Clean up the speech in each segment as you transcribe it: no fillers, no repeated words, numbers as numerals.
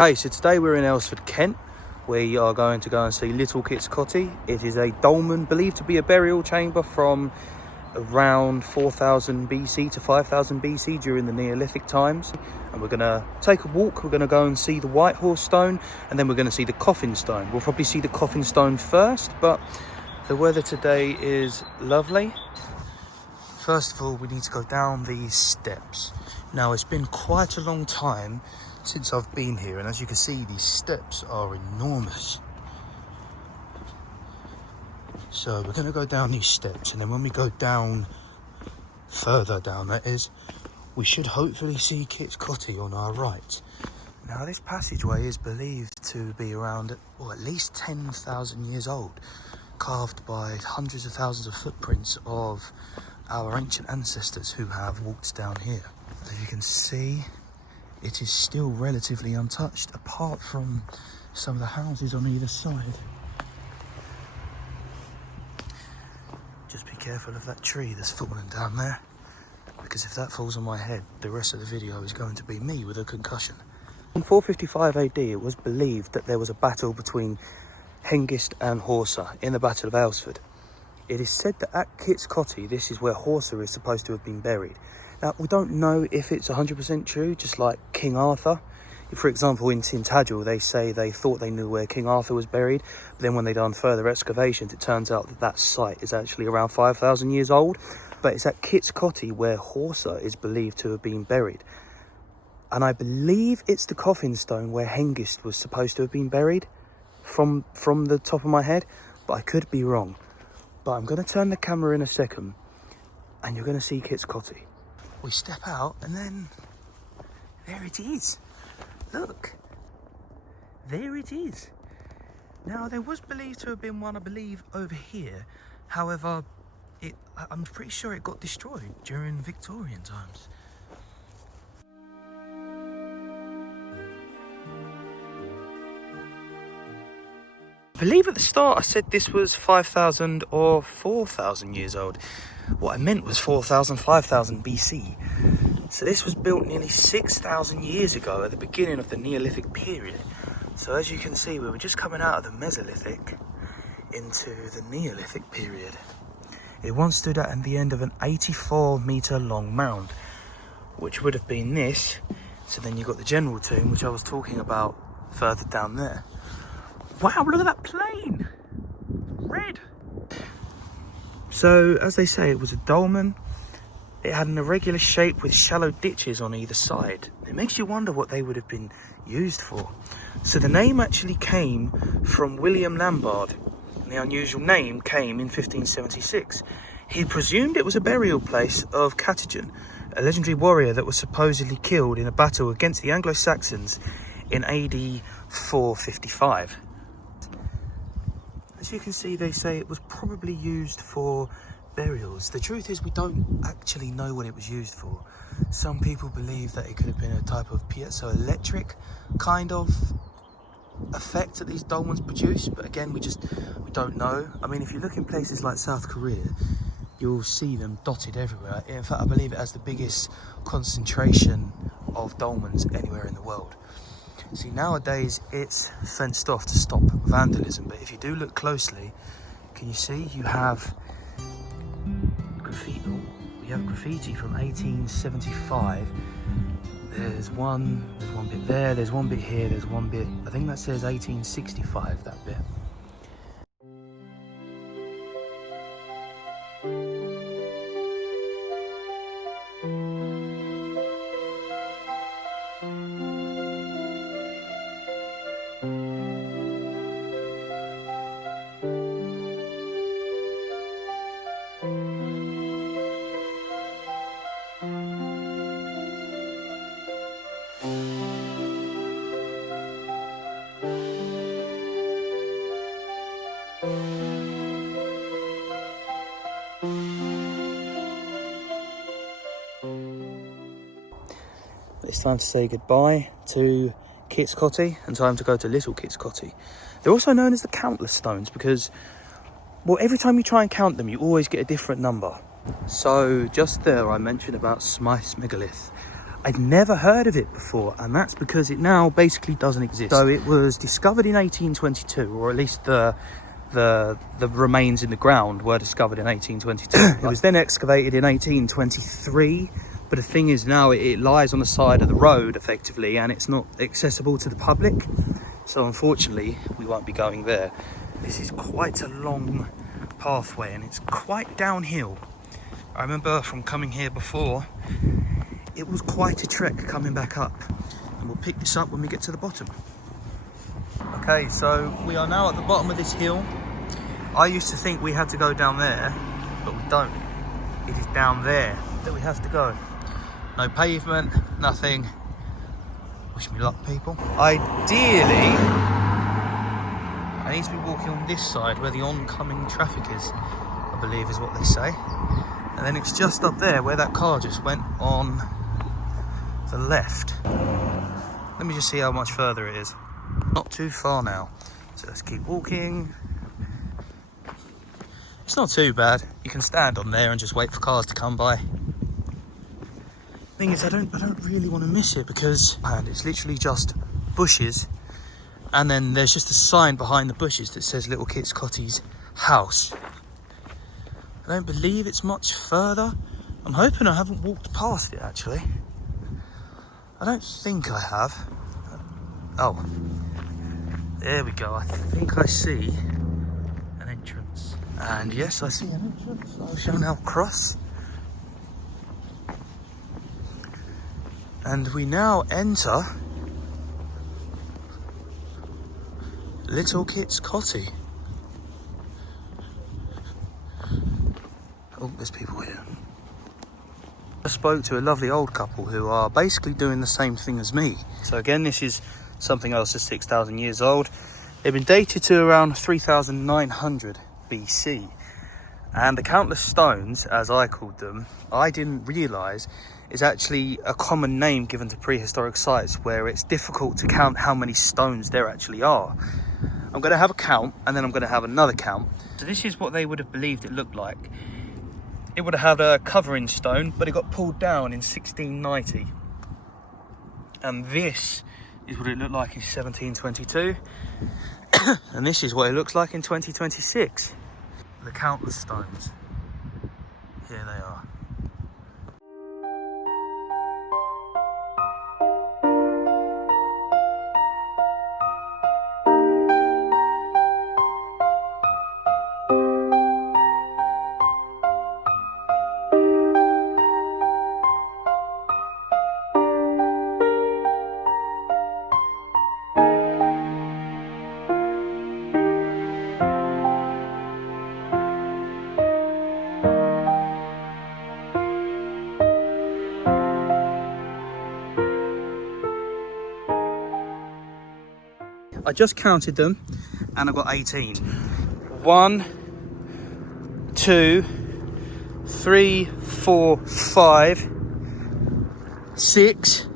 Hey, so today we're in Aylesford, Kent. We are going to go and see Little Kit's Coty. It is a dolmen believed to be a burial chamber from around 4000 BC to 5000 BC during the Neolithic times. And we're going to take a walk. We're going to go and see the White Horse Stone, and then we're going to see the Coffin Stone. We'll probably see the Coffin Stone first, but the weather today is lovely. First of all, we need to go down these steps. Now, it's been quite a long time since I've been here, and as you can see, these steps are enormous. So we're going to go down these steps, and then when we go down further down, that is, we should hopefully see Kit's Coty on our right. Now, this passageway is believed to be around, or at least 10,000 years old, carved by hundreds of thousands of footprints of our ancient ancestors who have walked down here. As you can see, it is still relatively untouched, apart from some of the houses on either side. Just be careful of that tree that's fallen down there, because if that falls on my head, the rest of the video is going to be me with a concussion. In 455 AD, it was believed that there was a battle between Hengist and Horsa in the Battle of Aylesford. It is said that at Kit's Coty, this is where Horsa is supposed to have been buried. Now, we don't know if it's 100% true, just like King Arthur. For example, in Tintagel, they say they thought they knew where King Arthur was buried, but then when they done further excavations, it turns out that that site is actually around 5,000 years old. But it's at Kit's Coty where Horsa is believed to have been buried. And I believe it's the Coffin Stone where Hengist was supposed to have been buried, from the top of my head, but I could be wrong. But I'm going to turn the camera in a second, and you're going to see Kit's Coty. We step out, and then there it is. Look, there it is. Now, there was believed to have been one, I believe, over here. However, I'm pretty sure it got destroyed during Victorian times. I believe at the start I said this was 5,000 or 4,000 years old. What I meant was 4,000, 5,000 BC. So this was built nearly 6,000 years ago at the beginning of the Neolithic period. So as you can see, we were just coming out of the Mesolithic into the Neolithic period. It once stood at the end of an 84-metre long mound, which would have been this. So then you've got the general tomb, which I was talking about further down there. Wow, look at that plane! Red! So, as they say, it was a dolmen. It had an irregular shape with shallow ditches on either side. It makes you wonder what they would have been used for. So the name actually came from William Lambard. And the unusual name came in 1576. He presumed it was a burial place of Catigen, a legendary warrior that was supposedly killed in a battle against the Anglo-Saxons in AD 455. As you can see, they say it was probably used for burials. The truth is, we don't actually know what it was used for. Some people believe that it could have been a type of piezoelectric kind of effect that these dolmens produce, but again, we don't know. I mean, if you look in places like South Korea, you'll see them dotted everywhere. In fact, I believe it has the biggest concentration of dolmens anywhere in the world. See, nowadays it's fenced off to stop vandalism, but if you do look closely, can you see you have graffiti? We have graffiti from 1875. There's one bit there, there's one bit here, there's one bit, I think that says 1865, that bit. It's time to say goodbye to Kit's Coty and time to go to Little Kit's Coty. They're also known as the countless stones because, well, every time you try and count them, you always get a different number. So just there, I mentioned about Smythe's megalith. I'd never heard of it before, and that's because it now basically doesn't exist. So it was discovered in 1822, or at least the remains in the ground were discovered in 1822. It was then excavated in 1823, but the thing is now it lies on the side of the road effectively, and it's not accessible to the public. So unfortunately, we won't be going there. This is quite a long pathway, and it's quite downhill. I remember from coming here before, it was quite a trek coming back up, and we'll pick this up when we get to the bottom. Okay, so we are now at the bottom of this hill. I used to think we had to go down there, but we don't. It is down there that we have to go. No pavement, nothing. Wish me luck, people. Ideally, I need to be walking on this side where the oncoming traffic is, I believe is what they say. And then it's just up there where that car just went on the left. Let me just see how much further it is. Not too far now, so let's keep walking. It's not too bad. You can stand on there and just wait for cars to come by. Thing is, I don't really want to miss it because it's literally just bushes, and then there's just a sign behind the bushes that says Little Kit's Coty House. I don't believe it's much further. I'm hoping I haven't walked past it actually. I don't think I have. Oh, there we go. I think I see an entrance. And yes, I see an entrance. I shall now cross. And we now enter Little Kit's Coty. Oh, there's people here. I spoke to a lovely old couple who are basically doing the same thing as me. So again, this is something else that's 6,000 years old. They've been dated to around 3,900 BC. And the countless stones, as I called them, I didn't realise is actually a common name given to prehistoric sites where it's difficult to count how many stones there actually are. I'm going to have a count, and then I'm going to have another count. So this is what they would have believed it looked like. It would have had a covering stone, but it got pulled down in 1690. And this is what it looked like in 1722. And this is what it looks like in 2026. The countless stones. Here they are. I just counted them and I got 18. 1, 2, 3, 4, 5, 6,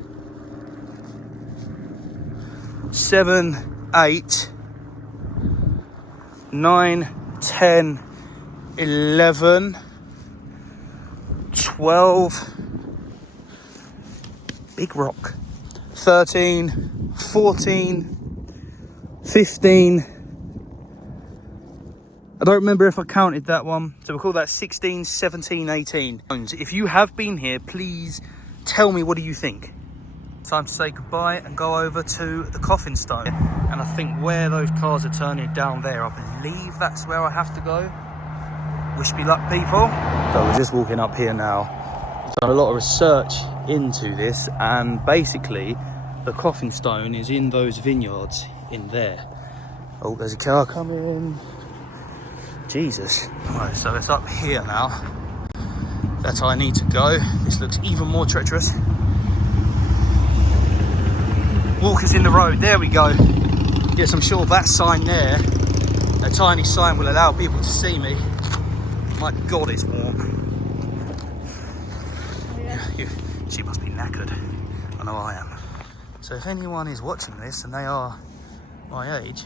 7, 8, 9, 10, 11, 12, big rock, 13, 14, 15, I don't remember if I counted that one, so we'll call that 16, 17, 18. If you have been here, please tell me, what do you think? Time to say goodbye and go over to the Coffin Stone. And I think where those cars are turning down there, I believe that's where I have to go. Wish me luck, people. So we're just walking up here now. I've done a lot of research into this, and basically the Coffin Stone is in those vineyards in there. Oh, there's a car coming. Jesus. Right, so it's up here now. That's how I need to go. This looks even more treacherous. Walkers in the road, there we go. Yes, I'm sure that sign there, a tiny sign, will allow people to see me. My God, it's warm. Yeah, she must be knackered. I know I am. So if anyone is watching this and they are my age,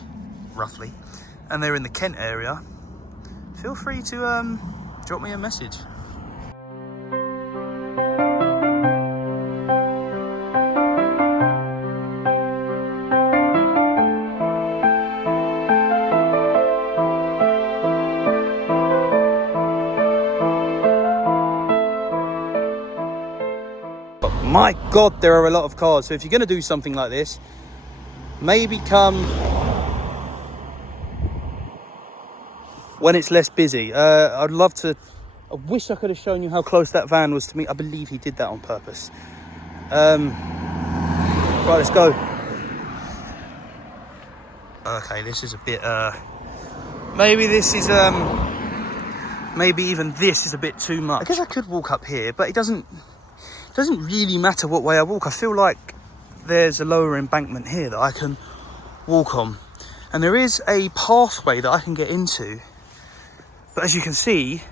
roughly, and they're in the Kent area, feel free to drop me a message. My God, there are a lot of cars. So if you're going to do something like this, maybe come when it's less busy. I'd love to... I wish I could have shown you how close that van was to me. I believe he did that on purpose. Right, let's go. Okay, this is a bit... maybe this is... maybe even this is a bit too much. I guess I could walk up here, but it doesn't really matter what way I walk. I feel like there's a lower embankment here that I can walk on. And there is a pathway that I can get into. But as you can see,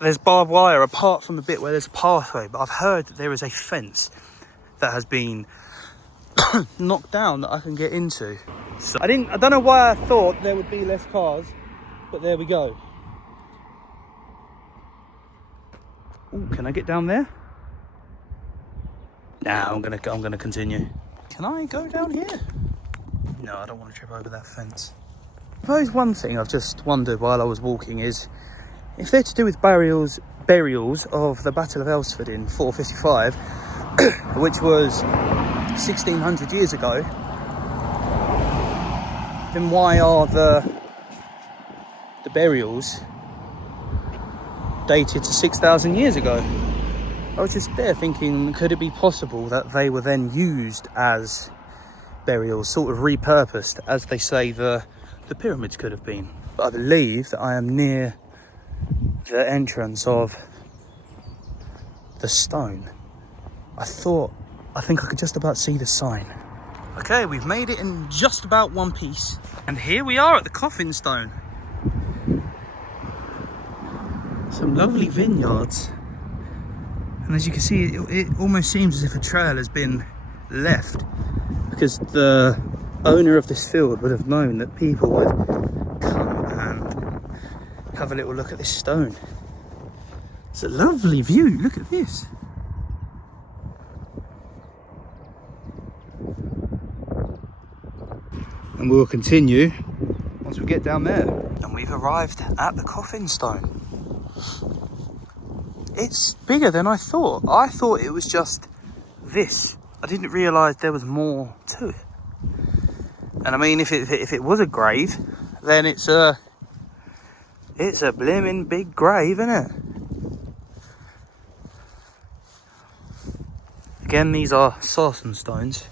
there's barbed wire apart from the bit where there's a pathway. But I've heard that there is a fence that has been knocked down that I can get into. So I don't know why I thought there would be less cars, but there we go. Ooh, can I get down there? Nah, I'm gonna continue. Can I go down here? No, I don't want to trip over that fence. I suppose one thing I've just wondered while I was walking is if they're to do with burials of the Battle of Elsford in 455, which was 1600 years ago, then why are the burials dated to 6,000 years ago? I was just there thinking, could it be possible that they were then used as burials, sort of repurposed, as they say the pyramids could have been? But I believe that I am near the entrance of the stone. I think I could just about see the sign. Okay, we've made it in just about one piece. And here we are at the Coffin Stone. Some lovely vineyards. And as you can see, it almost seems as if a trail has been left, because the owner of this field would have known that people would come and have a little look at this stone. It's a lovely view, look at this. And we'll continue once we get down there. And we've arrived at the Coffin Stone. It's bigger than I thought. I thought it was just this. I didn't realise there was more to it. And I mean, if it was a grave, then it's a blimmin' big grave, isn't it? Again, these are sarsen stones.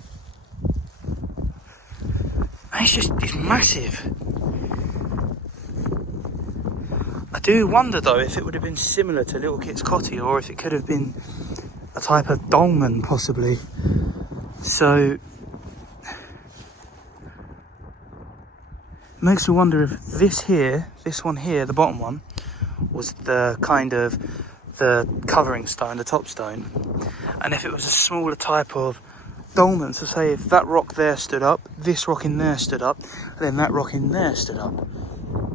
It's massive. I do wonder though if it would have been similar to Little Kit's Coty, or if it could have been a type of dolmen possibly. So it makes me wonder if this one here, the bottom one, was the kind of the covering stone, the top stone, and if it was a smaller type of dolmen. So say if that rock there stood up, this rock in there stood up, and then that rock in there stood up.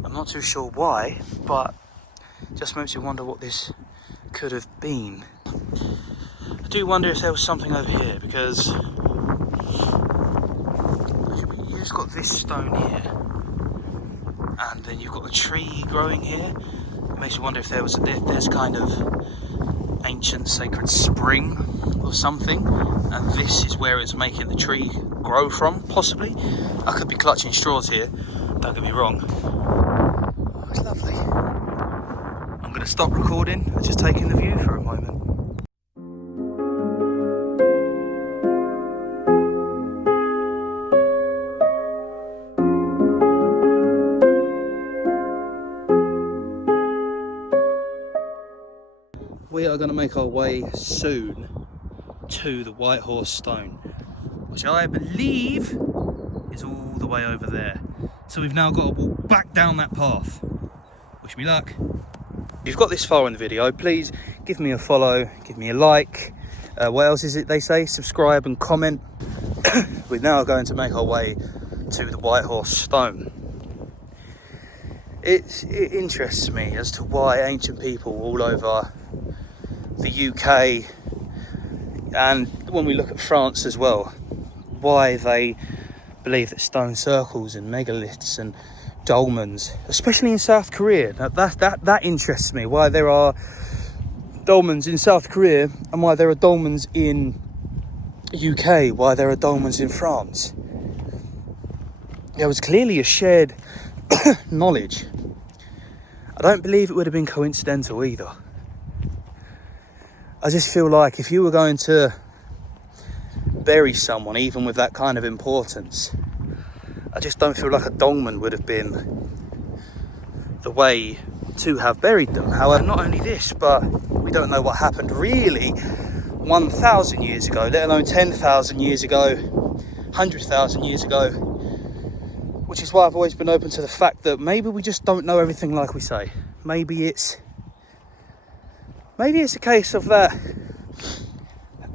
I'm not too sure why, but it just makes me wonder what this could have been. I do wonder if there was something over here, because you've just got this stone here, and then you've got a tree growing here. It makes me wonder if there's kind of ancient sacred spring or something, and this is where it's making the tree grow from, possibly. I could be clutching straws here, don't get me wrong. Oh, it's lovely. I'm going to stop recording and just take in the view for a moment. We are going to make our way soon to the White Horse Stone, which I believe is all the way over there. So we've now got to walk back down that path. Wish me luck. If you've got this far in the video, please give me a follow, give me a like. What else is it they say? Subscribe and comment. We're now going to make our way to the White Horse Stone. It interests me as to why ancient people all over the UK, and when we look at France as well, why they believe that stone circles and megaliths and dolmens, especially in South Korea, that interests me. Why there are dolmens in South Korea and why there are dolmens in UK, why there are dolmens in France. There was clearly a shared knowledge. I don't believe it would have been coincidental either. I just feel like if you were going to bury someone, even with that kind of importance, I just don't feel like a dolmen would have been the way to have buried them. However, not only this, but we don't know what happened really 1,000 years ago, let alone 10,000 years ago, 100,000 years ago, which is why I've always been open to the fact that maybe we just don't know everything like we say. Maybe it's a case of that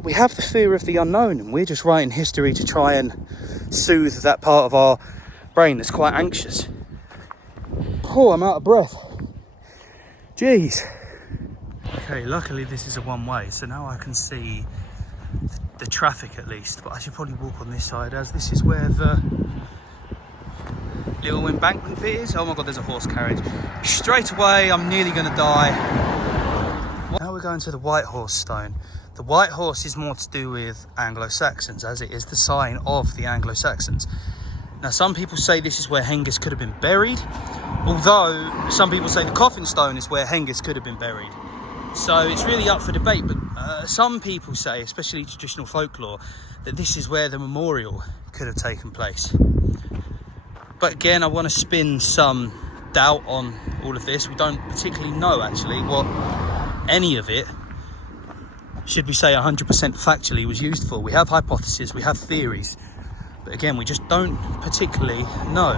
we have the fear of the unknown and we're just writing history to try and soothe that part of our brain that's quite anxious. Oh, I'm out of breath. Jeez. Okay, luckily this is a one-way, so now I can see the traffic at least, but I should probably walk on this side as this is where the little embankment bit is. Oh my god, there's a horse carriage. Straight away, I'm nearly going to die. Now we're going to the White Horse Stone. The White Horse is more to do with Anglo-Saxons, as it is the sign of the Anglo-Saxons. Now, some people say this is where Hengist could have been buried, although some people say the Coffin Stone is where Hengist could have been buried. So it's really up for debate, but some people say, especially traditional folklore, that this is where the memorial could have taken place. But again, I want to spin some doubt on all of this. We don't particularly know, actually, what any of it, should we say 100% factually, was used for. We have hypotheses, we have theories, but again, we just don't particularly know.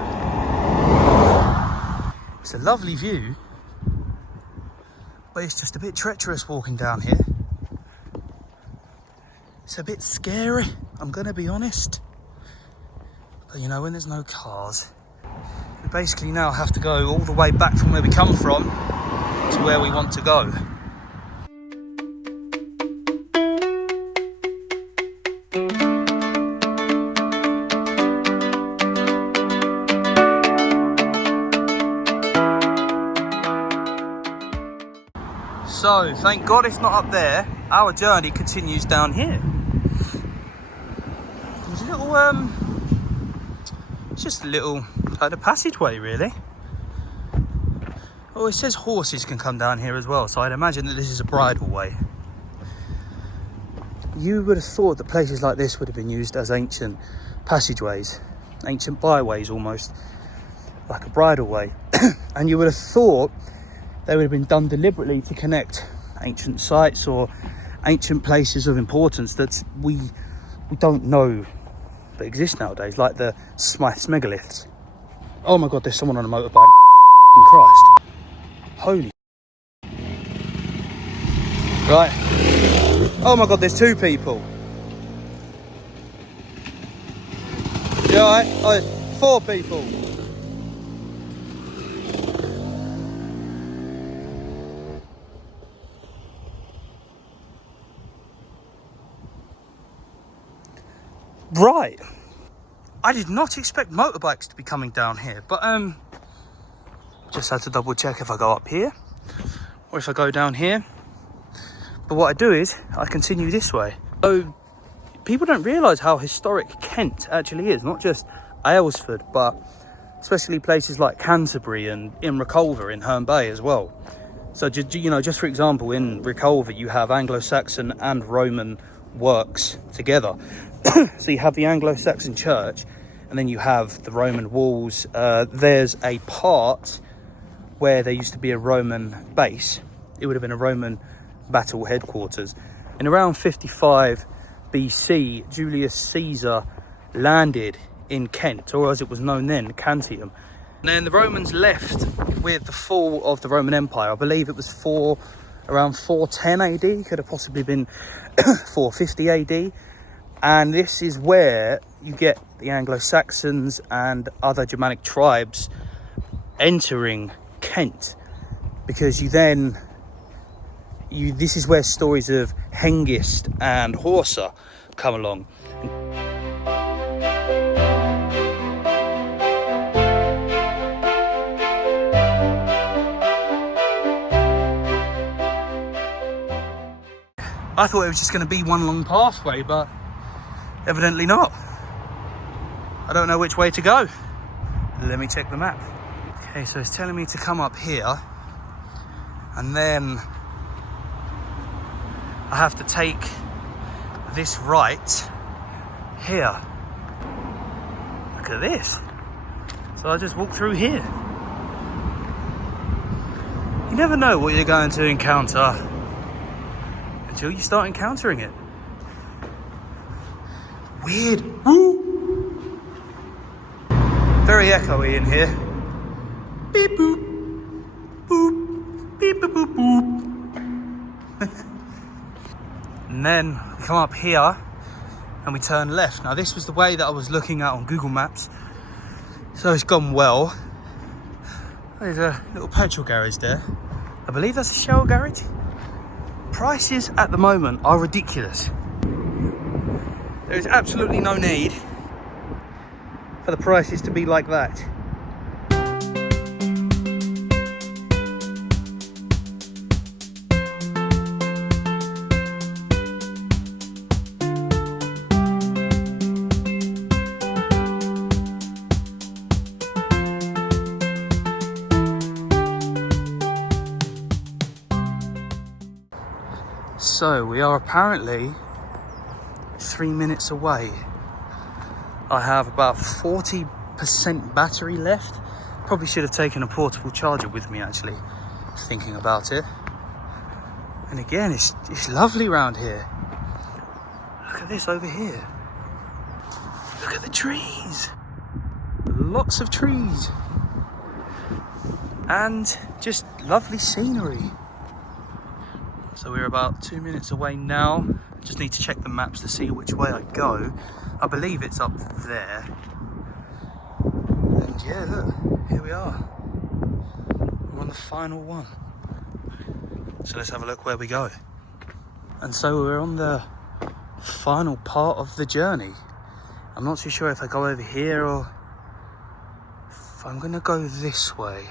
It's a lovely view, but it's just a bit treacherous walking down here. It's a bit scary, I'm gonna be honest. But you know, when there's no cars, we basically now have to go all the way back from where we come from to where we want to go. So, thank God it's not up there. Our journey continues down here. There's a little, it's just a little kind of passageway, really. Oh, it says horses can come down here as well, so I'd imagine that this is a bridle way. You would have thought that places like this would have been used as ancient passageways, ancient byways almost, like a bridle way. And you would have thought they would have been done deliberately to connect ancient sites or ancient places of importance that we don't know that exist nowadays, like the Smith's megaliths. Oh my god, there's someone on a motorbike. Christ. Holy. Right. Oh my god, there's two people. You alright? Oh, there's 4 people. Right, I did not expect motorbikes to be coming down here, but just had to double check if I go up here or if I go down here. But what I do is I continue this way. So people don't realise how historic Kent actually is, not just Aylesford, but especially places like Canterbury and in Reculver in Herne Bay as well. So, you know, just for example, in Reculver you have Anglo-Saxon and Roman works together. So you have the Anglo-Saxon church and then you have the Roman walls. There's a part where there used to be a Roman base. It would have been a Roman battle headquarters. In around 55 BC, Julius Caesar landed in Kent, or as it was known then, Cantium. And then the Romans left with the fall of the Roman Empire. I believe it was around 410 AD, could have possibly been 450 AD. And this is where you get the Anglo-Saxons and other Germanic tribes entering Kent, because this is where stories of Hengist and Horsa come along. I thought it was just going to be one long pathway, but evidently not. I don't know which way to go. Let me check the map. Okay, so it's telling me to come up here, and then I have to take this right here. Look at this. So I just walk through here. You never know what you're going to encounter until you start encountering it. Weird. Woo! Very echoey in here. Beep boop. Boop. Beep boop boop boop. And then we come up here and we turn left. Now this was the way that I was looking at on Google Maps, so it's gone well. There's a little petrol garage there. I believe that's a Shell garage. Prices at the moment are ridiculous. There is absolutely no need for the prices to be like that. So we are apparently 3 minutes away. I have about 40% battery left. Probably should have taken a portable charger with me, actually, thinking about it. And again, it's lovely around here. Look at this over here. Look at the trees. Lots of trees. And just lovely scenery. So we're about 2 minutes away now. Just need to check the maps to see which way I go. I believe it's up there. And yeah, look, here we are. We're on the final one. So let's have a look where we go. And so we're on the final part of the journey. I'm not too sure if I go over here or if I'm gonna go this way.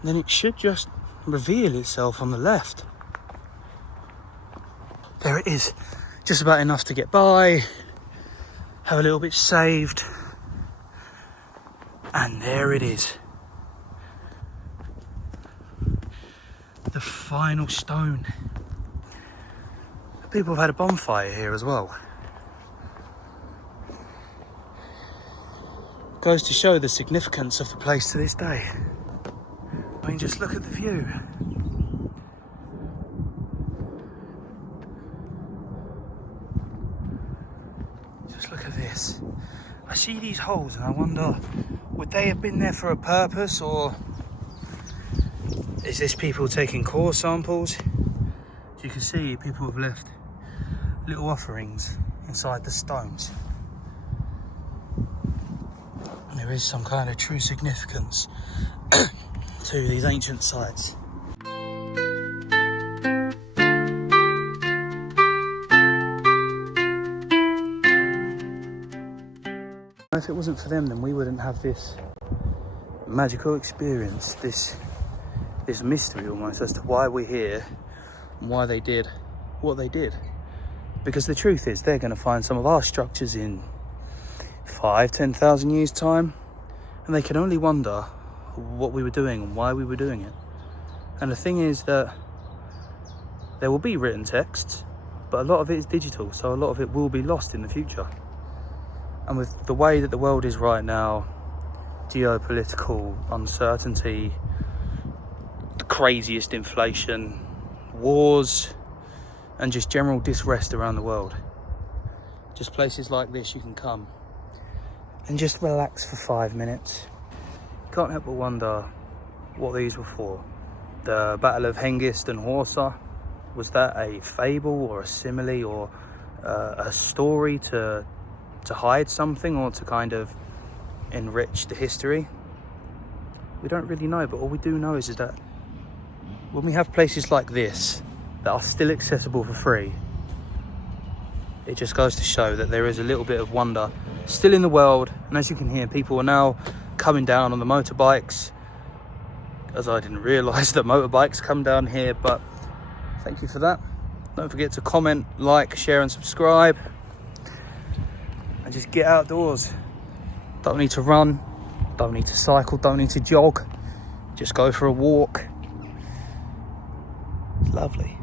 And then it should just reveal itself on the left. There it is, just about enough to get by, have a little bit saved, and there it is. The final stone. People have had a bonfire here as well. Goes to show the significance of the place to this day. I mean, just look at the view. Just look at this. I see these holes and I wonder, would they have been there for a purpose, or is this people taking core samples? As you can see, people have left little offerings inside the stones. And there is some kind of true significance to these ancient sites. If it wasn't for them, then we wouldn't have this magical experience, this mystery almost as to why we're here and why they did what they did. Because the truth is, they're going to find some of our structures in 5,000-10,000 years time, and they can only wonder what we were doing and why we were doing it. And the thing is that there will be written texts, but a lot of it is digital, so a lot of it will be lost in the future. And with the way that the world is right now, geopolitical uncertainty, the craziest inflation, wars, and just general disrest around the world, just places like this you can come and just relax for 5 minutes. Can't help but wonder what these were for. The Battle of Hengist and Horsa, was that a fable or a simile or a story to hide something or to kind of enrich the history? We don't really know, but all we do know is that when we have places like this that are still accessible for free, it just goes to show that there is a little bit of wonder still in the world. And as you can hear, people are now coming down on the motorbikes, as I didn't realise that motorbikes come down here, but thank you for that. Don't forget to comment, like, share and subscribe. And just get outdoors. Don't need to run, don't need to cycle, don't need to jog. Just go for a walk. It's lovely.